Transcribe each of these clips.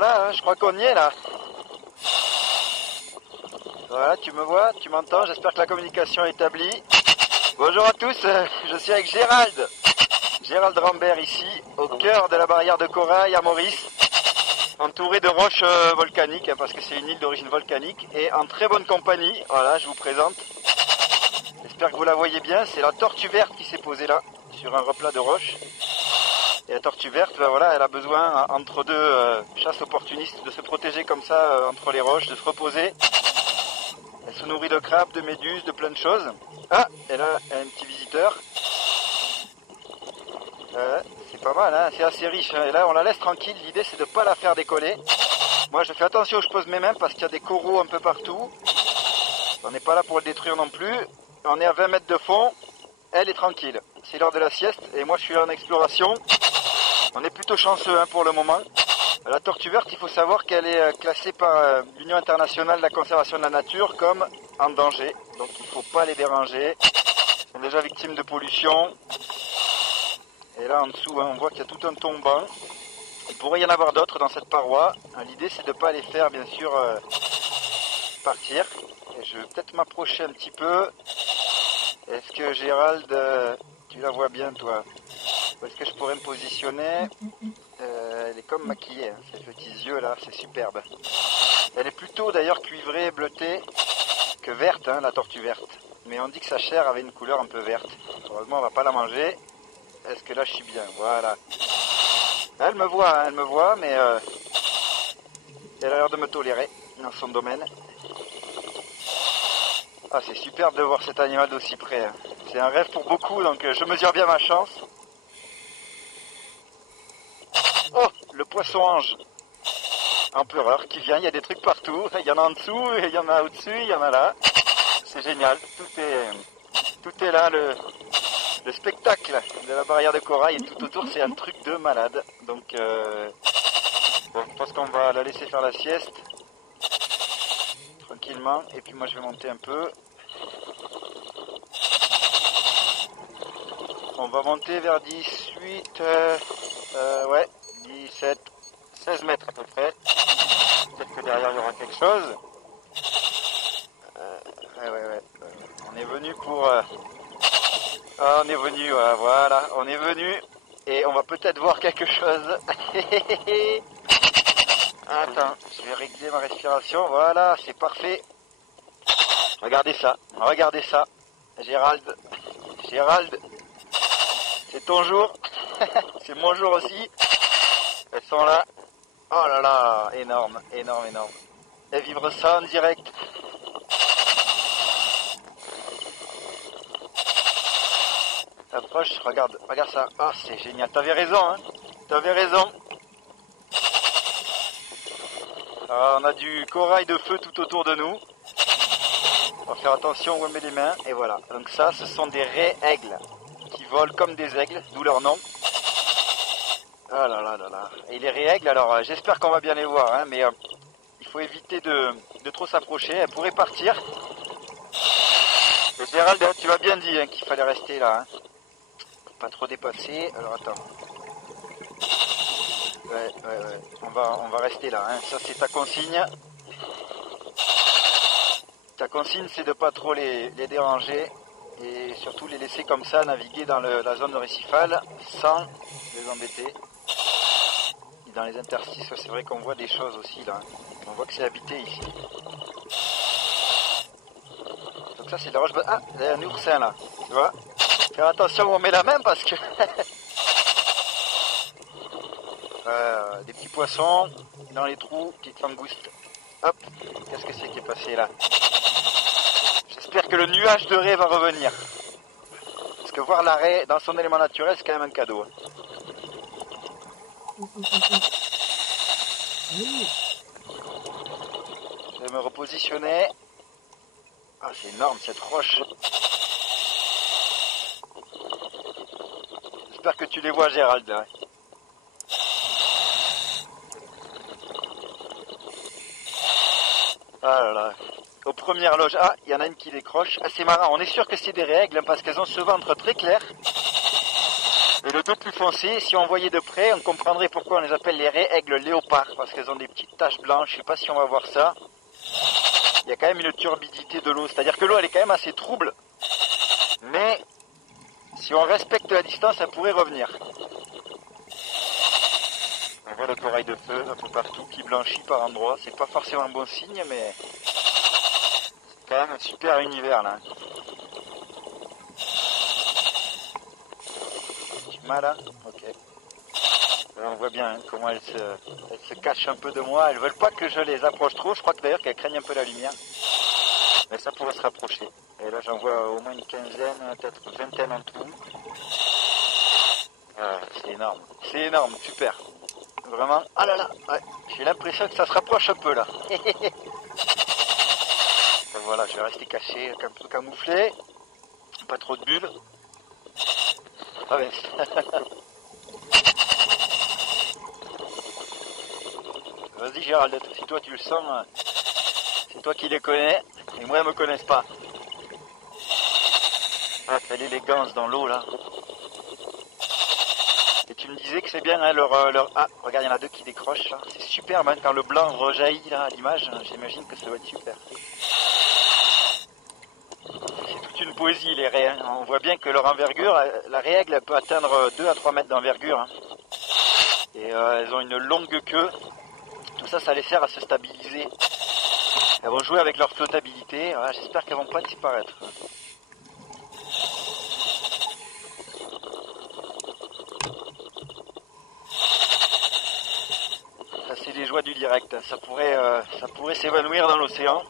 voilà, hein, je crois qu'on y est là. Voilà, tu me vois, tu m'entends, j'espère que la communication est établie. Bonjour à tous, je suis avec Gérald Rambert ici, au cœur de la barrière de corail à Maurice, entouré de roches volcaniques, hein, parce que c'est une île d'origine volcanique, et en très bonne compagnie. Voilà, je vous présente. J'espère que vous la voyez bien, c'est la tortue verte qui s'est posée là, sur un replat de roches. Et la tortue verte, ben voilà, elle a besoin, entre deux chasses opportunistes, de se protéger comme ça, entre les roches, de se reposer. Elle se nourrit de crabes, de méduses, de plein de choses. Ah, et là, elle a un petit visiteur. C'est pas mal, hein, c'est assez riche. Hein. Et là, on la laisse tranquille. L'idée, c'est de ne pas la faire décoller. Moi, je fais attention où je pose mes mains parce qu'il y a des coraux un peu partout. On n'est pas là pour le détruire non plus. On est à 20 mètres de fond. Elle est tranquille. C'est l'heure de la sieste et moi, je suis là en exploration. On est plutôt chanceux hein, pour le moment. La tortue verte, il faut savoir qu'elle est classée par l'Union internationale de la conservation de la nature comme en danger. Donc il ne faut pas les déranger. Elles sont déjà victimes de pollution. Et là en dessous, hein, on voit qu'il y a tout un tombant. Il pourrait y en avoir d'autres dans cette paroi. L'idée c'est de ne pas les faire bien sûr partir. Et je vais peut-être m'approcher un petit peu. Est-ce que Gérald, tu la vois bien toi? Où est-ce que je pourrais me positionner? Elle est comme maquillée, hein, ces petits yeux là, c'est superbe. Elle est plutôt d'ailleurs cuivrée, bleutée, que verte, hein, la tortue verte. Mais on dit que sa chair avait une couleur un peu verte. Heureusement on va pas la manger. Est-ce que là je suis bien? Voilà. Elle me voit, mais elle a l'air de me tolérer dans son domaine. Ah, c'est superbe de voir cet animal d'aussi près. Hein. C'est un rêve pour beaucoup, donc je mesure bien ma chance. Oh, le poisson ange empereur qui vient, il y a des trucs partout, il y en a en dessous, il y en a au-dessus, il y en a là. C'est génial, tout est là, le spectacle de la barrière de corail et tout autour c'est un truc de malade. Donc bon, je pense qu'on va la laisser faire la sieste tranquillement et puis moi je vais monter un peu. On va monter vers 18, ouais, 17, 16 mètres à peu près. Peut-être que derrière il y aura quelque chose. Ouais. On est venu pour... on est venu, voilà. On est venu et on va peut-être voir quelque chose. Attends, je vais régler ma respiration. Voilà, c'est parfait. Regardez ça. Gérald, c'est ton jour. C'est mon jour aussi. Elles sont là. Oh là là, énorme. Et vivre ça en direct. Approche, regarde ça. Ah, c'est génial. T'avais raison, hein. Ah, on a du corail de feu tout autour de nous. On va faire attention où on met les mains. Et voilà. Donc ça, ce sont des raies-aigles qui volent comme des aigles, d'où leur nom. Ah là là. Et les raies-aigles, alors j'espère qu'on va bien les voir, hein, mais il faut éviter de trop s'approcher. Elles pourraient partir. Et Gérald, tu m'as bien dit hein, qu'il fallait rester là. Hein. Pas trop dépasser. Alors attends. Ouais. On va rester là. Hein. Ça c'est ta consigne. Ta consigne c'est de pas trop les déranger et surtout les laisser comme ça naviguer dans la zone récifale sans les embêter. Et dans les interstices, c'est vrai qu'on voit des choses aussi là. On voit que c'est habité ici. Donc ça c'est de la roche. Ah, il y a un oursin là. Tu vois? Faire attention où on met la main parce que des petits poissons dans les trous, petites langoustes. Hop, qu'est-ce que c'est qui est passé là? J'espère que le nuage de raie va revenir. Parce que voir la raie dans son élément naturel, c'est quand même un cadeau. Je vais me repositionner. Ah, c'est énorme cette roche. J'espère que tu les vois, Gérald. Là. Ah là là. Aux premières loges. Ah, il y en a une qui décroche. Ah, c'est marrant. On est sûr que c'est des raies-aigles hein, parce qu'elles ont ce ventre très clair. Et le dos plus foncé, si on voyait de près, on comprendrait pourquoi on les appelle les raies aigles léopards, parce qu'elles ont des petites taches blanches, je sais pas si on va voir ça. Il y a quand même une turbidité de l'eau, c'est-à-dire que l'eau elle est quand même assez trouble, mais si on respecte la distance, elle pourrait revenir. On voit le corail de feu un peu partout qui blanchit par endroits, c'est pas forcément un bon signe, mais c'est quand même un super univers là. Tu m'as là? Ok. On voit bien hein, comment elles se cachent un peu de moi. Elles veulent pas que je les approche trop. Je crois que d'ailleurs qu'elles craignent un peu la lumière. Mais ça pourrait se rapprocher. Et là j'en vois au moins une quinzaine, peut-être une vingtaine en tout. Ah, c'est énorme. C'est énorme, super. Vraiment. Ah là là, ouais. J'ai l'impression que ça se rapproche un peu là. Voilà, je vais rester caché, un peu camouflé. Pas trop de bulles. Ah ouais. Vas-y Gérald, si toi tu le sens, c'est toi qui les connais, et moi ils me connaissent pas. Ah, quelle élégance dans l'eau là. Et tu me disais que c'est bien hein, leur... Ah, regarde, il y en a deux qui décrochent là. C'est super man, quand le blanc rejaillit là à l'image, j'imagine que ça doit être super. C'est toute une poésie les raies, hein. On voit bien que leur envergure, la raie aigle elle peut atteindre 2 à 3 mètres d'envergure. Hein. Et elles ont une longue queue. Tout ça, ça les sert à se stabiliser. Elles vont jouer avec leur flottabilité. Voilà, j'espère qu'elles vont pas disparaître. Ça, c'est les joies du direct. Ça pourrait s'évanouir dans l'océan.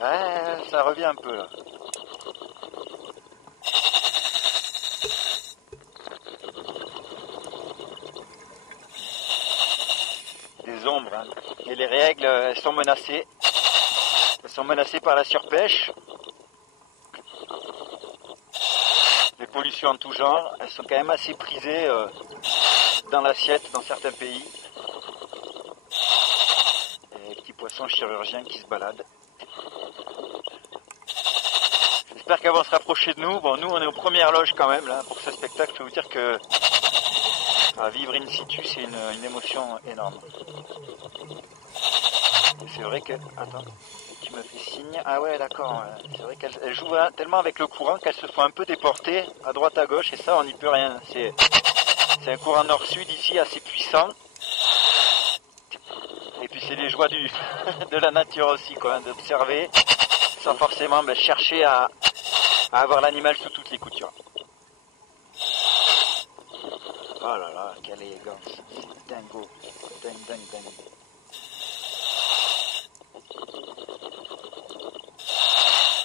Ouais, ça revient un peu là. Des ombres. Hein. Et les règles, elles sont menacées. Elles sont menacées par la surpêche. Les pollutions en tout genre. Elles sont quand même assez prisées dans l'assiette dans certains pays. Et les petits poissons chirurgiens qui se baladent. J'espère qu'elles vont se rapprocher de nous. Bon, nous, on est aux premières loges quand même là pour ce spectacle. Je peux vous dire que vivre in situ, c'est une émotion énorme. C'est vrai que... Attends, tu me fais signe. Ah ouais, d'accord. C'est vrai qu'elle joue tellement avec le courant qu'elle se fait un peu déporter à droite à gauche et ça, on n'y peut rien. C'est un courant nord-sud ici assez puissant. Et puis c'est les joies de la nature aussi, quoi, d'observer sans forcément chercher à avoir l'animal sous toutes les coutures. Oh là là, quelle élégance. C'est dingo. Dingue.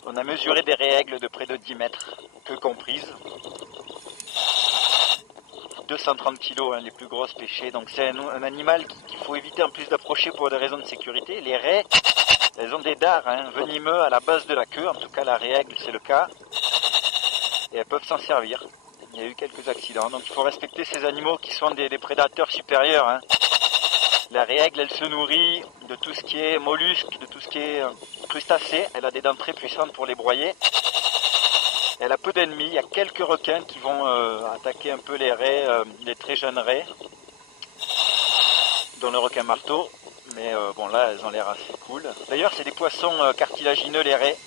On a mesuré des règles de près de 10 mètres, peu comprises. 230 kg, hein, les plus grosses pêchées. Donc c'est un animal qu'il faut éviter en plus d'approcher pour des raisons de sécurité. Les raies, elles ont des dards hein, venimeux à la base de la queue. En tout cas, la raie aigle, c'est le cas. Et elles peuvent s'en servir. Il y a eu quelques accidents. Donc il faut respecter ces animaux qui sont des prédateurs supérieurs. Hein. La raie aigle, elle se nourrit de tout ce qui est mollusques, de tout ce qui est crustacés. Elle a des dents très puissantes pour les broyer. Elle a peu d'ennemis. Il y a quelques requins qui vont attaquer un peu les raies, les très jeunes raies, dont le requin marteau. Mais bon, là, elles ont l'air assez cool. D'ailleurs, c'est des poissons cartilagineux, les raies.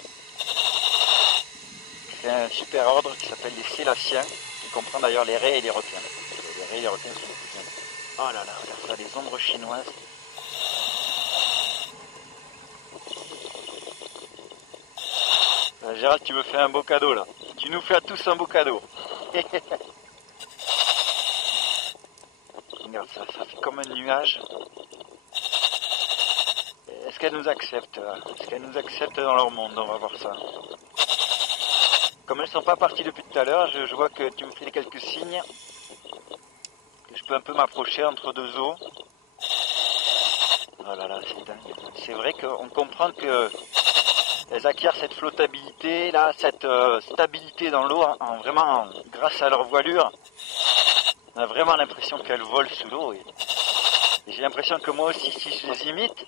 C'est un super ordre qui s'appelle les sélaciens, qui comprend d'ailleurs les raies et les requins. Les raies et les requins sont les plus. Oh là là, regarde ça, les ombres chinoises. Gérald, tu me fais un beau cadeau là. Tu nous fais à tous un beau cadeau. Regarde ça, ça fait comme un nuage. Est-ce qu'elles nous acceptent? Est-ce qu'elles nous acceptent dans leur monde? On va voir ça. Comme elles ne sont pas parties depuis tout à l'heure, je vois que tu me fais quelques signes. Que je peux un peu m'approcher entre deux eaux. Oh là là, c'est dingue. C'est vrai qu'on comprend que elles acquièrent cette flottabilité, là, cette stabilité dans l'eau, vraiment grâce à leur voilure. On a vraiment l'impression qu'elles volent sous l'eau. Et j'ai l'impression que moi aussi, si je les imite,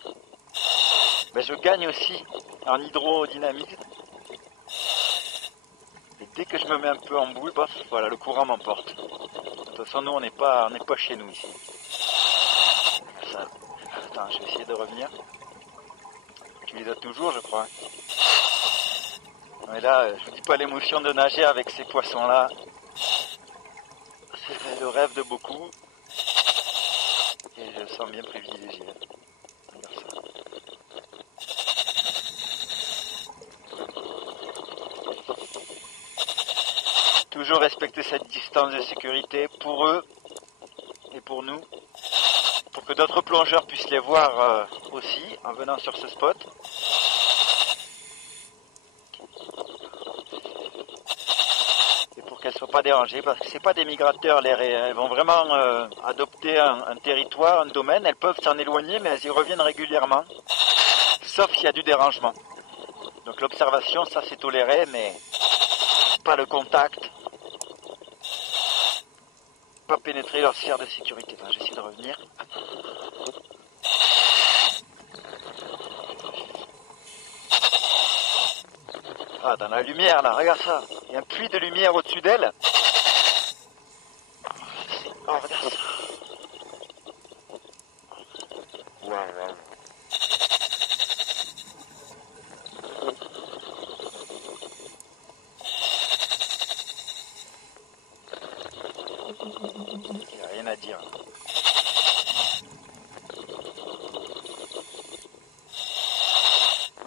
je gagne aussi en hydrodynamisme. Les dès que je me mets un peu en boule, bof, voilà, le courant m'emporte. De toute façon, nous, on n'est pas chez nous ici. Ça. Attends, je vais essayer de revenir. Tu les as toujours, je crois. Mais là, je vous dis pas l'émotion de nager avec ces poissons-là. C'est le rêve de beaucoup. Et je me sens bien privilégié. Regarde ça. Toujours respecter cette distance de sécurité pour eux et pour nous. Pour que d'autres plongeurs puissent les voir aussi en venant sur ce spot. Et pour qu'elles ne soient pas dérangées, parce que c'est pas des migrateurs, les raies. Elles vont vraiment adopter un territoire, un domaine. Elles peuvent s'en éloigner, mais elles y reviennent régulièrement. Sauf s'il y a du dérangement. Donc l'observation, ça c'est toléré, mais pas le contact. Pas pénétrer leur sphère de sécurité. Enfin, j'essaie de revenir. Ah, dans la lumière là, regarde ça. Il y a un puits de lumière au-dessus d'elle. Oh, regarde ça. Wow, wow. Il n'y a rien à dire.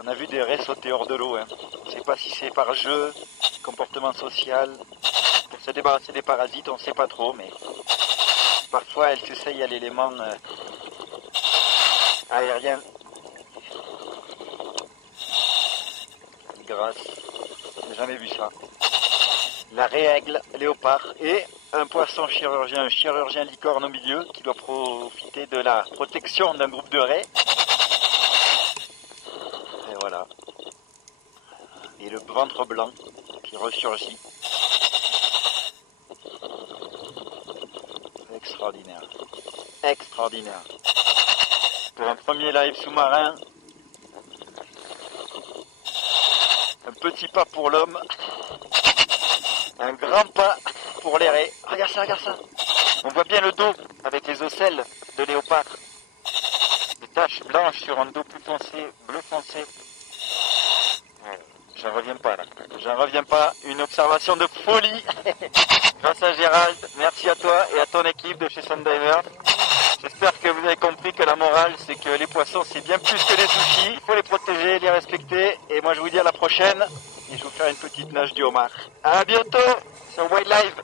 On a vu des raies sauter hors de l'eau. Hein. On ne sait pas si c'est par jeu, comportement social, pour se débarrasser des parasites, on ne sait pas trop, mais parfois elles s'essayent à l'élément aérien. Grâce, j'ai jamais vu ça. La raie-aigle, léopard et un poisson chirurgien, un chirurgien licorne au milieu qui doit profiter de la protection d'un groupe de raies. Et voilà. Et le ventre blanc qui ressurgit. Extraordinaire. Extraordinaire. Pour un premier live sous-marin, un petit pas pour l'homme, un grand pas pour les raies. Regarde ça, regarde ça. On voit bien le dos avec les ocelles de léopard. Des taches blanches sur un dos plus foncé, bleu foncé. J'en reviens pas là. J'en reviens pas. Une observation de folie. Grâce à Gérald, merci à toi et à ton équipe de chez Sundiver. J'espère que vous avez compris que la morale, c'est que les poissons, c'est bien plus que des sushis. Il faut les protéger, les respecter. Et moi, je vous dis à la prochaine. Et je vais vous faire une petite nage du homard. À bientôt sur Wildlife.